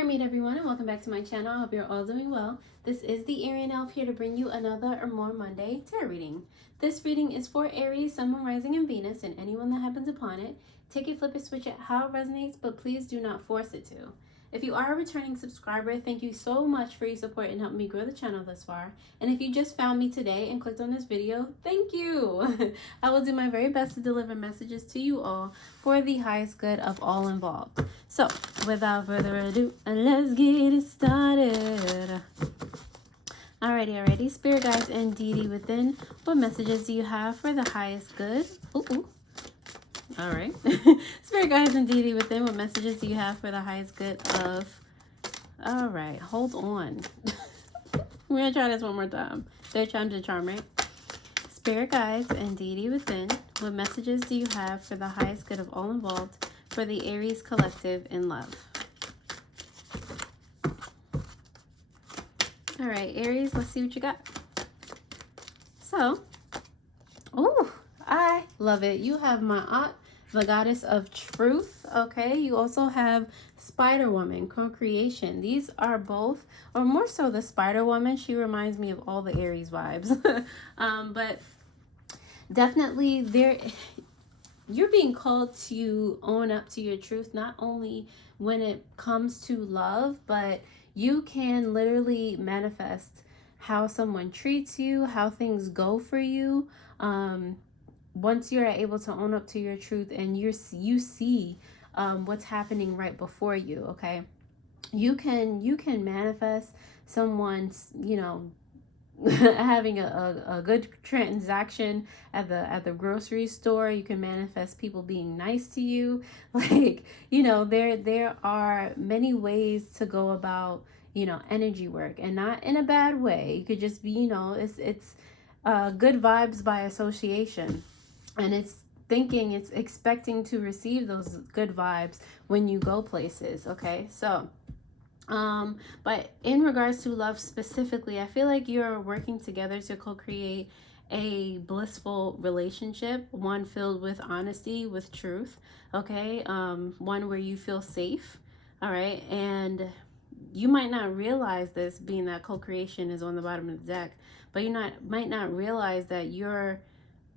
Meet everyone, and welcome back to my channel. I hope you're all doing well. This is the Arian Elf here to bring you another or more Monday tarot reading. This reading is for Aries, Sun, Moon, Rising, and Venus, and anyone that happens upon it. Take it, flip it, switch it, how it resonates, but please do not force it to. If you are a returning subscriber, thank you so much for your support and helping me grow the channel thus far. And if you just found me today and clicked on this video, thank you. I will do my very best to deliver messages to you all for the highest good of all involved. So, without further ado, let's get it started. Alrighty, Spirit guides and deity within, what messages do you have for the highest good? All right. Spirit guides and deity within, what messages do you have for the highest good of... All right, hold on. We're going to try this one more time. Third time's a charm, right? Spirit guides and deity within, what messages do you have for the highest good of all involved for the Aries collective in love? All right, Aries, let's see what you got. So, oh, I love it. You have Ma'at, the goddess of truth, okay? You also have Spider Woman, co-creation. These are both, or more so the Spider Woman. She reminds me of all the Aries vibes. But definitely you're being called to own up to your truth, not only when it comes to love, but you can literally manifest how someone treats you, how things go for you. Once you're able to own up to your truth and you see what's happening right before you, okay, you can manifest someone's, you know, having a good transaction at the grocery store. You can manifest people being nice to you. Like, you know, there are many ways to go about, you know, energy work, and not in a bad way. You could just be, you know, it's good vibes by association. And it's expecting to receive those good vibes when you go places, okay? So, but in regards to love specifically, I feel like you're working together to co-create a blissful relationship, one filled with honesty, with truth, okay? One where you feel safe, all right? And you might not realize this, being that co-creation is on the bottom of the deck, but you might not realize that you're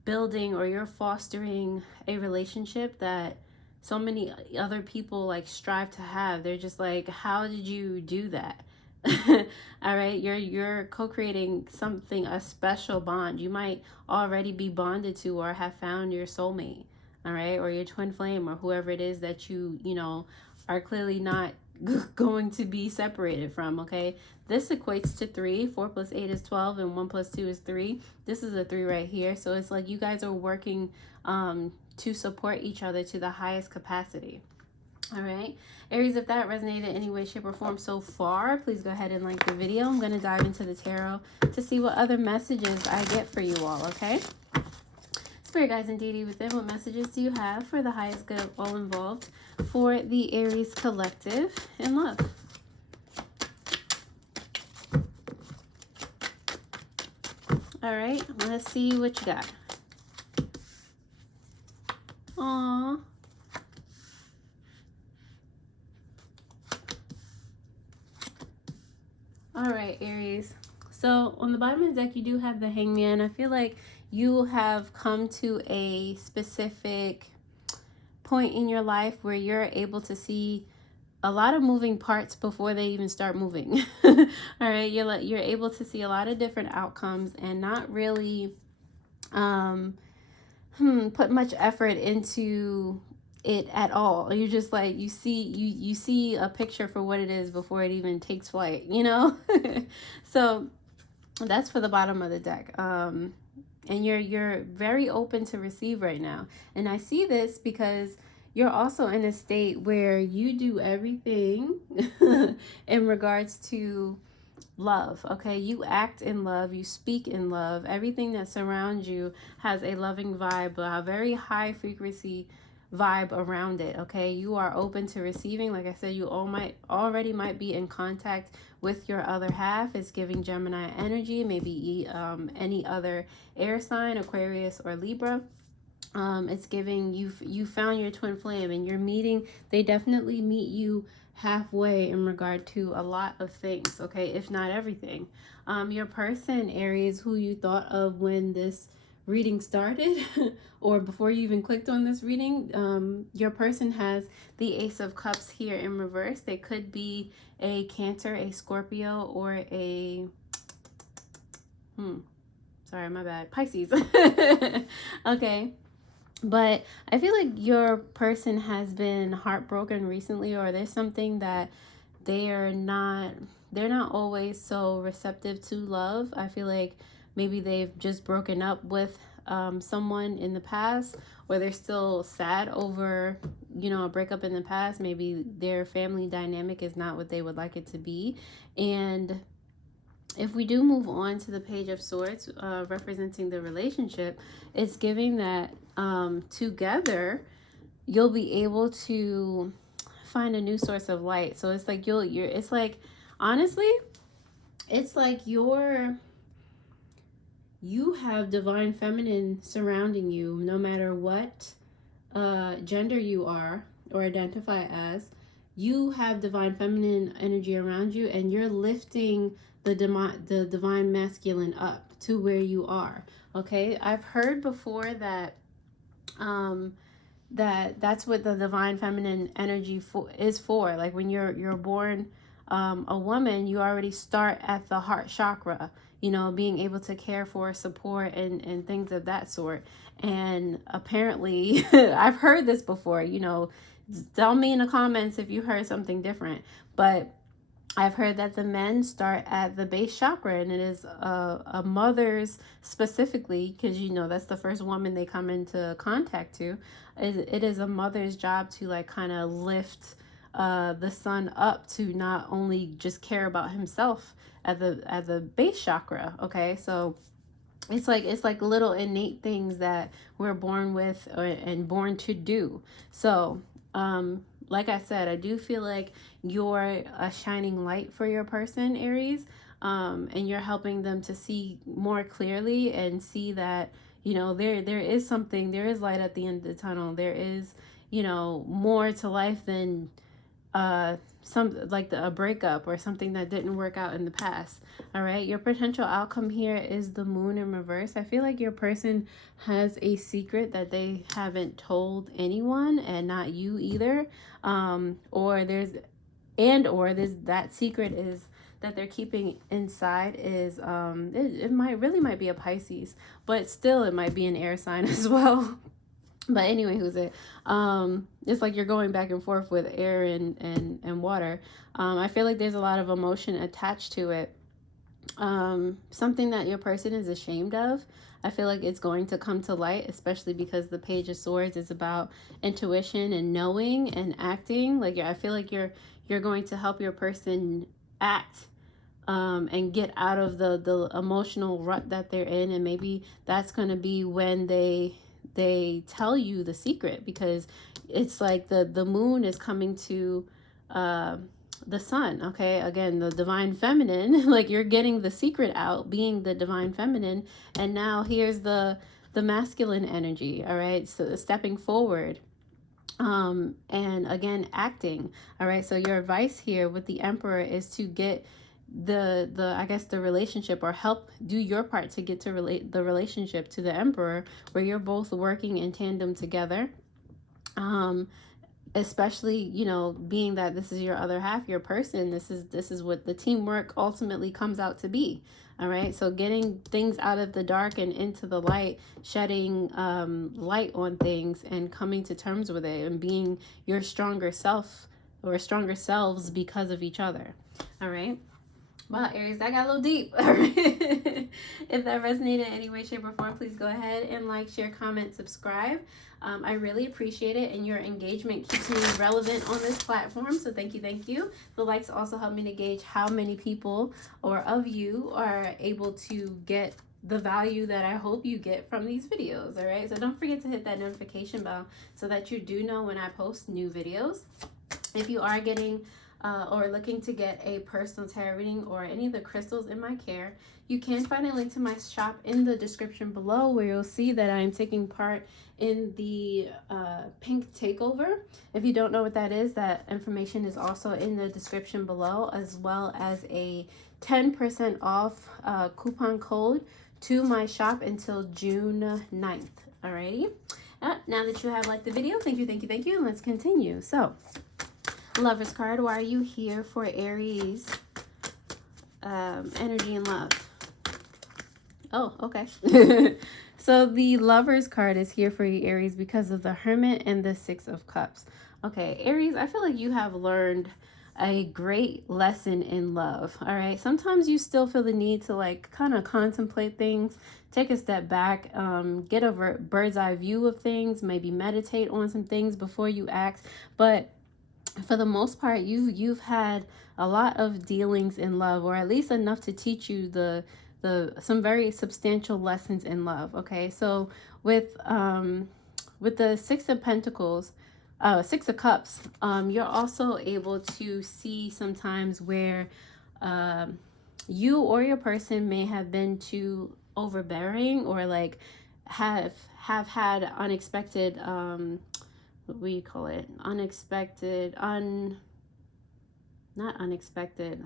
building or you're fostering a relationship that so many other people like strive to have. They're just like, how did you do that? All right, you're co-creating something, a special bond. You might already be bonded to or have found your soulmate, all right, or your twin flame, or whoever it is that you know are clearly not going to be separated from, okay? This equates to 3. 4 plus 8 is 12, and 1 plus 2 is 3. This is a 3 right here. So it's like you guys are working to support each other to the highest capacity. All right, Aries, if that resonated in any way, shape, or form so far, please go ahead and like the video. I'm going to dive into the tarot to see what other messages I get for you all, okay? Spirit guides and deity within, what messages do you have for the highest good of all involved for the Aries collective in love? All right, let's see what you got. Aww. All right, Aries. So on the bottom of the deck, you do have the Hangman. I feel like you have come to a specific point in your life where you're able to see a lot of moving parts before they even start moving. All right, you're able to see a lot of different outcomes and not really put much effort into it at all. You're just like, you see a picture for what it is before it even takes flight, you know? So that's for the bottom of the deck. And you're very open to receive right now. And I see this because you're also in a state where you do everything in regards to love, okay? You act in love, you speak in love. Everything that surrounds you has a loving vibe, a very high frequency vibe around it, okay? You are open to receiving. Like I said, you already might be in contact with your other half. It's giving Gemini energy, maybe any other air sign, Aquarius or Libra. It's giving you found your twin flame and you're meeting. They definitely meet you halfway in regard to a lot of things, okay, if not everything. Your person, Aries, who you thought of when this reading started or before you even clicked on this reading, your person has the Ace of Cups here in reverse. They could be a Cancer, a Scorpio, or a sorry, my bad, Pisces. Okay, but I feel like your person has been heartbroken recently, or there's something that they're not always so receptive to love. I feel like maybe they've just broken up with someone in the past, or they're still sad over, you know, a breakup in the past. Maybe their family dynamic is not what they would like it to be. And if we do move on to the Page of Swords, representing the relationship, it's giving that together you'll be able to find a new source of light. So it's like it's like, honestly, it's like you have divine feminine surrounding you, no matter what gender you are or identify as. You have divine feminine energy around you, and you're lifting the divine masculine up to where you are. Okay, I've heard before that that's what the divine feminine energy is for. Like when you're born a woman, you already start at the heart chakra, you know, being able to care for, support, and things of that sort. And apparently I've heard this before, you know, tell me in the comments if you heard something different, but I've heard that the men start at the base chakra, and it is a mother's, specifically, because, you know, that's the first woman they come into contact to. It is a mother's job to like kind of lift the son up to not only just care about himself at the base chakra. Okay, so it's like little innate things that we're born with and born to do. So like I said, I do feel like you're a shining light for your person, Aries, and you're helping them to see more clearly and see that, you know, there is something, there is light at the end of the tunnel. There is, you know, more to life than some like a breakup or something that didn't work out in the past. All right, your potential outcome here is the Moon in reverse. I feel like your person has a secret that they haven't told anyone, and not you either, or that secret is that they're keeping inside is it might be a Pisces, but still it might be an air sign as well. But anyway, it's like you're going back and forth with air and water. I feel like there's a lot of emotion attached to it. Something that your person is ashamed of. I feel like it's going to come to light, especially because the Page of Swords is about intuition and knowing and acting. Like, I feel like you're going to help your person act and get out of the emotional rut that they're in. And maybe that's going to be when they tell you the secret, because it's like the moon is coming to the sun. Okay, again, the divine feminine, like you're getting the secret out, being the divine feminine, and now here's the masculine energy. All right, so stepping forward, and again acting. All right, so your advice here with the Emperor is to get I guess the relationship, or help do your part to get to the relationship to the Emperor, where you're both working in tandem together. Especially, you know, being that this is your other half, your person, this is what the teamwork ultimately comes out to be. All right, so getting things out of the dark and into the light, shedding light on things and coming to terms with it, and being your stronger self or stronger selves because of each other. All right. Wow, Aries, that got a little deep. If that resonated in any way, shape, or form, please go ahead and like, share, comment, subscribe. I really appreciate it, and your engagement keeps me relevant on this platform, so thank you, thank you. The likes also help me to gauge how many people or of you are able to get the value that I hope you get from these videos. All right, so don't forget to hit that notification bell so that you do know when I post new videos. If you are getting or looking to get a personal tarot reading or any of the crystals in my care, you can find a link to my shop in the description below, where you'll see that I am taking part in the pink takeover. If you don't know what that is, that information is also in the description below, as well as a 10% off coupon code to my shop until June 9th. Alrighty. Now that you have liked the video, thank you, and let's continue. So, Lover's card, why are you here for Aries? Energy and love. Oh, okay. So the Lover's card is here for you, Aries, because of the Hermit and the Six of Cups. Okay, Aries, I feel like you have learned a great lesson in love. All right, sometimes you still feel the need to like kind of contemplate things, take a step back, get a bird's eye view of things, maybe meditate on some things before you act. But for the most part, you've had a lot of dealings in love, or at least enough to teach you some very substantial lessons in love. Okay, so with the Six of Pentacles, Six of Cups, you're also able to see sometimes where you or your person may have been too overbearing, or like have had unexpected what do you call it? Unexpected, not unexpected,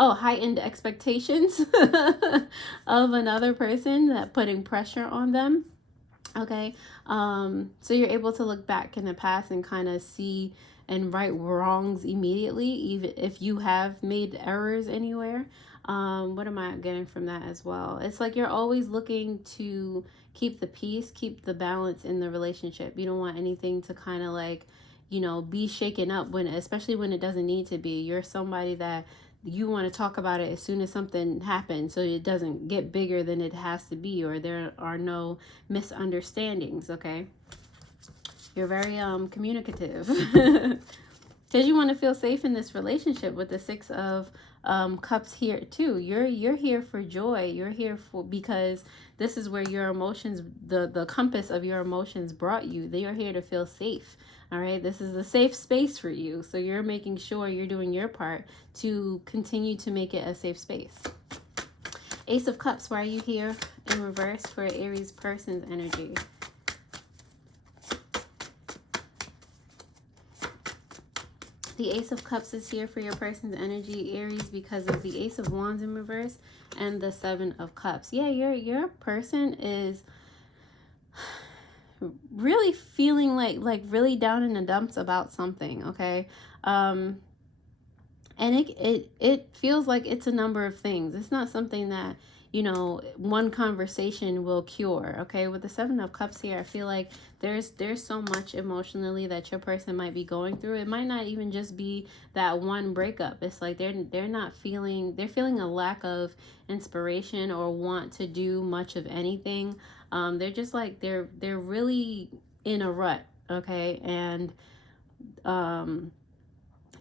heightened expectations of another person, that putting pressure on them. Okay, so you're able to look back in the past and kind of see and right wrongs immediately, even if you have made errors anywhere. What am I getting from that as well? It's like you're always looking to keep the peace, keep the balance in the relationship. You don't want anything to kind of like, you know, be shaken up, especially when it doesn't need to be. You're somebody that you want to talk about it as soon as something happens, so it doesn't get bigger than it has to be, or there are no misunderstandings. Okay, you're very communicative because you want to feel safe in this relationship. With the Six of Cups here too, you're here for joy. You're here for, because this is where your emotions, the compass of your emotions brought you. They are here to feel safe. All right, this is a safe space for you, so you're making sure you're doing your part to continue to make it a safe space. Ace of Cups, why are you here in reverse for Aries person's energy? The Ace of Cups is here for your person's energy, Aries, because of the Ace of Wands in reverse and the Seven of Cups. Yeah, your person is really feeling like really down in the dumps about something. Okay, and it feels like it's a number of things. It's not something that, you know, one conversation will cure. Okay, with the Seven of Cups here, I feel like there's so much emotionally that your person might be going through. It might not even just be that one breakup. It's like they're feeling a lack of inspiration or want to do much of anything. They're just like they're really in a rut. Okay, and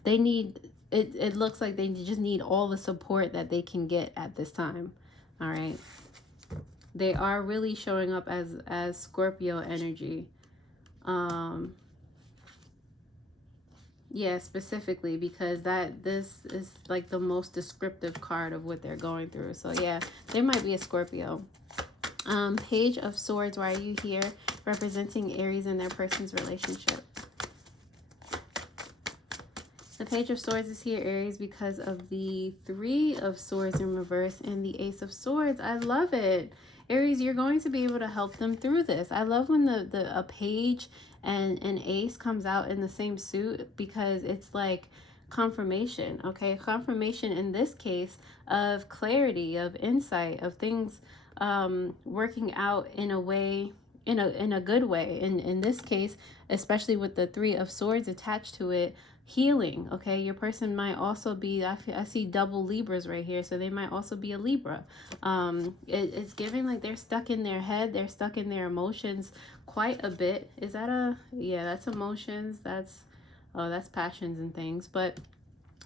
they need it looks like they just need all the support that they can get at this time. All right, they are really showing up as Scorpio energy. Yeah, specifically because this is like the most descriptive card of what they're going through. So yeah, they might be a Scorpio. Page of Swords, why are you here representing Aries and their person's relationship? The Page of Swords is here, Aries, because of the Three of Swords in reverse and the Ace of Swords. I love it. Aries, you're going to be able to help them through this. I love when a page and an ace comes out in the same suit, because it's like confirmation. Okay, confirmation in this case of clarity, of insight, of things working out in a way, in a good way. In this case, especially with the Three of Swords attached to it, healing. Okay, your person might also be, I see double Libras right here, so they might also be a Libra. It's giving like they're stuck in their head, they're stuck in their emotions quite a bit. Is that yeah, that's emotions, that's passions and things. But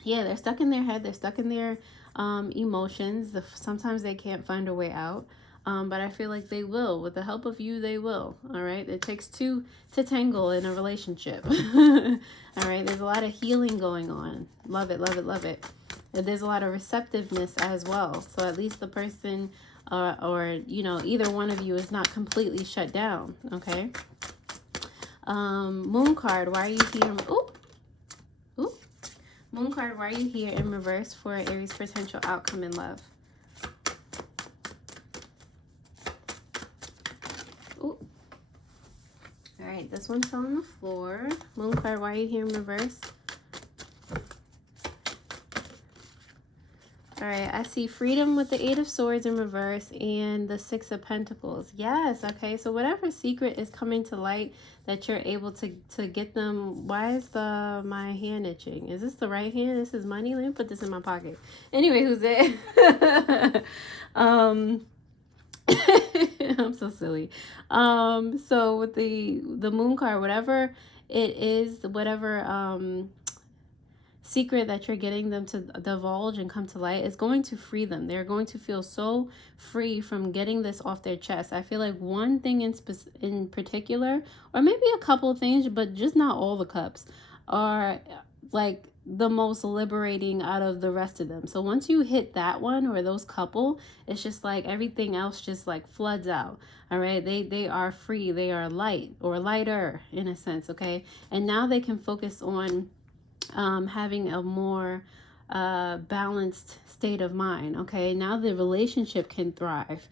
yeah, they're stuck in their head, they're stuck in their emotions. Sometimes they can't find a way out. But I feel like they will. With the help of you, they will. All right. It takes two to tangle in a relationship. All right. There's a lot of healing going on. Love it, love it, love it. There's a lot of receptiveness as well. So at least the person or you know, either one of you is not completely shut down. Okay. Moon card. Why are you here? Ooh. Moon card. Why are you here in reverse for Aries potential outcome in love? Ooh. All right, this one fell on the floor. Moon card, why are you here in reverse? All right, I see freedom with the 8 of Swords in reverse and the 6 of Pentacles. Yes, okay, so whatever secret is coming to light that you're able to get them. Why is my hand itching? Is this the right hand? This is money. Let me put this in my pocket. Anyway, who's it? I'm so silly. So with the moon card, whatever it is, whatever secret that you're getting them to divulge and come to light is going to free them. They're going to feel so free from getting this off their chest. I feel like one thing in particular, or maybe a couple of things, but just not all the cups, are like the most liberating out of the rest of them. So once you hit that one or those couple, it's just like everything else just like floods out. All right, they are free, they are light or lighter in a sense. Okay, and now they can focus on having a more balanced state of mind. Okay, now the relationship can thrive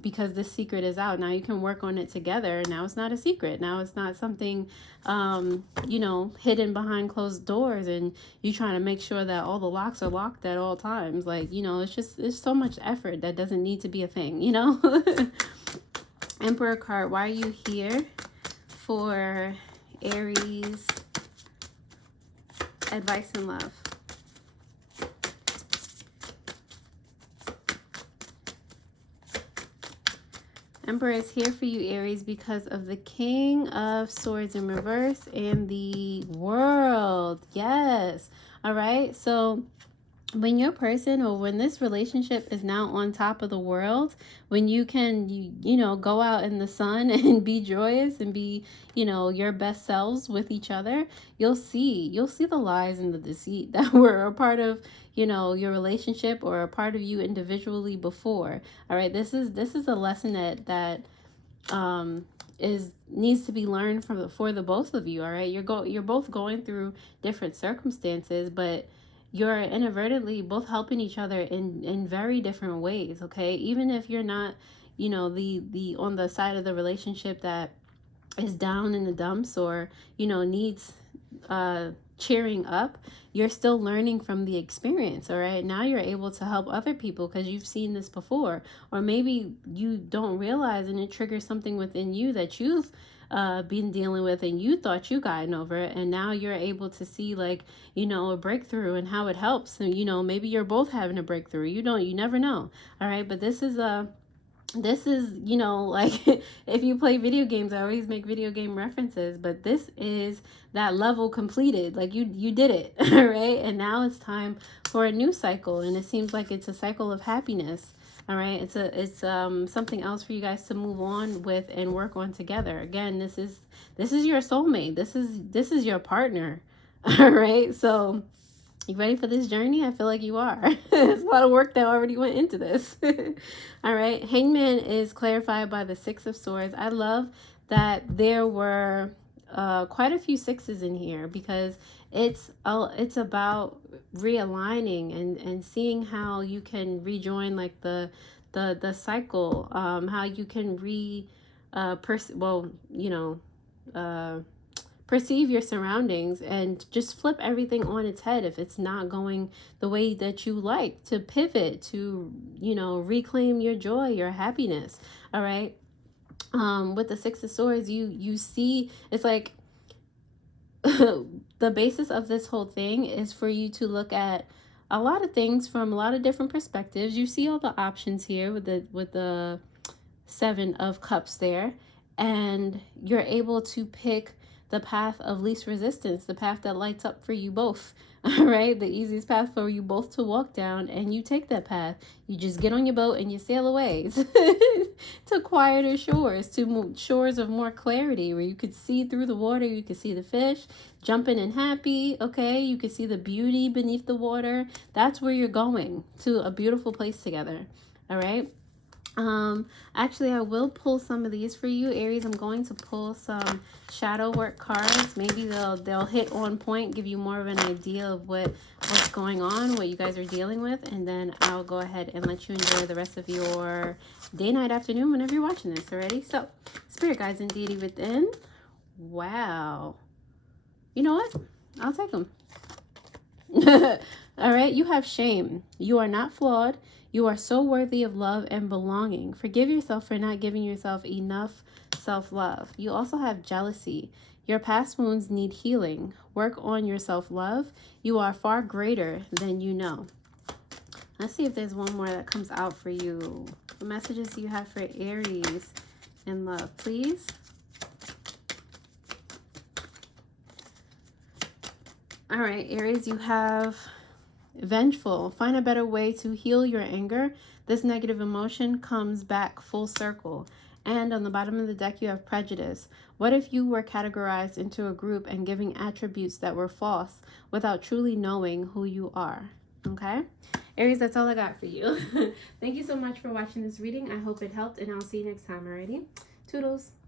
because this secret is out. Now you can work on it together. Now it's not a secret. Now it's not something you know, hidden behind closed doors and you trying to make sure that all the locks are locked at all times. Like, you know, it's so much effort that doesn't need to be a thing, you know. Emperor card, why are you here for Aries advice in love? Emperor is here for you, Aries, because of the King of Swords in reverse and the World. Yes. All right. So when your person or when this relationship is now on top of the world, when you can, you know, go out in the sun and be joyous and be, you know, your best selves with each other, you'll see the lies and the deceit that were a part of, you know, your relationship or a part of you individually before. All right. This is a lesson that needs to be learned for the both of you. All right. You're both going through different circumstances, but you're inadvertently both helping each other in very different ways. Okay, even if you're not, you know, the on the side of the relationship that is down in the dumps or, you know, needs cheering up, you're still learning from the experience. All right, now you're able to help other people because you've seen this before, or maybe you don't realize and it triggers something within you that you've been dealing with and you thought you gotten over it, and now you're able to see, like, you know, a breakthrough and how it helps. And, you know, maybe you're both having a breakthrough. You never know. All right, but this is you know, like if you play video games, I always make video game references, but this is that level completed. Like you did it. All right, and now it's time for a new cycle, and it seems like it's a cycle of happiness. All right, it's something else for you guys to move on with and work on together. Again, this is your soulmate. This is your partner. All right, so you ready for this journey? I feel like you are. There's a lot of work that already went into this. All right, Hangman is clarified by the 6 of Swords. I love that there were quite a few 6s in here because it's about realigning and seeing how you can rejoin like the cycle, how you can perceive your surroundings and just flip everything on its head if it's not going the way that you like, to pivot, to, you know, reclaim your joy, your happiness. All right. With the 6 of Swords, you see, it's like the basis of this whole thing is for you to look at a lot of things from a lot of different perspectives. You see all the options here with the 7 of Cups there, and you're able to pick the path of least resistance, the path that lights up for you both. All right, the easiest path for you both to walk down, and you take that path. You just get on your boat and you sail away to quieter shores, to shores of more clarity, where you could see through the water, you could see the fish jumping and happy. Okay, you could see the beauty beneath the water. That's where you're going, to a beautiful place together. All right. Actually, I will pull some of these for you, Aries. I'm going to pull some shadow work cards. Maybe they'll hit on point, give you more of an idea of what's going on, what you guys are dealing with, and then I'll go ahead and let you enjoy the rest of your day, night, afternoon, whenever you're watching this. Already. So, spirit guides and deity within. Wow. You know what? I'll take them. All right. You have shame. You are not flawed. You are so worthy of love and belonging. Forgive yourself for not giving yourself enough self-love. You also have jealousy. Your past wounds need healing. Work on your self-love. You are far greater than you know. Let's see if there's one more that comes out for you. What messages do you have for Aries in love, please? All right, Aries, you have vengeful. Find a better way to heal your anger. This negative emotion comes back full circle. And on the bottom of the deck, you have prejudice. What if you were categorized into a group and giving attributes that were false without truly knowing who you are? Okay? Aries, that's all I got for you. Thank you so much for watching this reading. I hope it helped, and I'll see you next time. Alrighty? Toodles.